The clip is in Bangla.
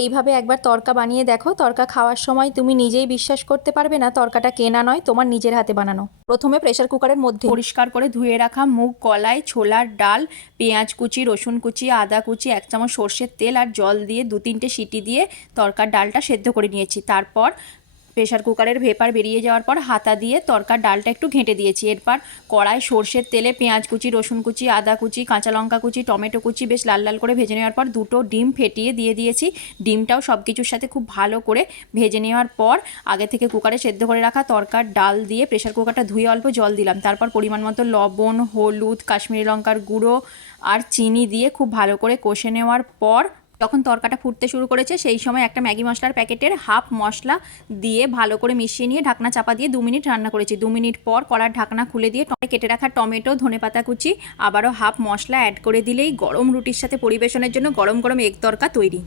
এইভাবে একবার তরকা বানিয়ে দেখো। তরকা খাওয়ার সময় তুমি নিজেই বিশ্বাস করতে পারবে না তরকাটা কেনা নয়, তোমার নিজের হাতে বানানো। প্রথমে প্রেশার কুকারের মধ্যে পরিষ্কার করে ধুয়ে রাখা মুগ, কলাই, ছোলার ডাল, পেঁয়াজ কুচি, রসুন কুচি, আদা কুচি, এক চামচ সর্ষের তেল আর জল দিয়ে দু তিনটে সিটি দিয়ে তরকার ডালটা সেদ্ধ করে নিয়েছি। তারপর প্রেশার কুকারের ভেপার বেরিয়ে যাওয়ার পর হাতা দিয়ে তরকার ডালটা একটু ঘেঁটে দিয়েছি। এরপর কড়াই, সর্ষের তেলে পেঁয়াজ কুচি, রসুন কুচি, আদা কুচি, কাঁচা লঙ্কা কুচি, টমেটো কুচি বেশ লাল লাল করে ভেজে নেওয়ার পর দুটো ডিম ফেটিয়ে দিয়ে দিয়েছি। ডিমটাও সব কিছুর সাথে খুব ভালো করে ভেজে নেওয়ার পর আগে থেকে কুকারে সেদ্ধ করে রাখা তরকার ডাল দিয়ে প্রেশার কুকারটা ধুয়ে অল্প জল দিলাম। তারপর পরিমাণ মতো লবণ, হলুদ, কাশ্মীরি লঙ্কার গুঁড়ো আর চিনি দিয়ে খুব ভালো করে কষে নেওয়ার পর যখন তরকাটা ফুটতে শুরু করেছে, সেই সময় একটা ম্যাগি মশলার প্যাকেটের হাফ মশলা দিয়ে ভালো করে মিশিয়ে নিয়ে ঢাকনা চাপা দিয়ে দু মিনিট রান্না করেছি। দু মিনিট পর কড়ার ঢাকনা খুলে দিয়ে কেটে রাখা টমেটো ধনে পাতা কুচি, আবারও হাফ মশলা অ্যাড করে দিলেই গরম রুটির সাথে পরিবেশনের জন্য গরম গরম এগ তরকা তৈরি।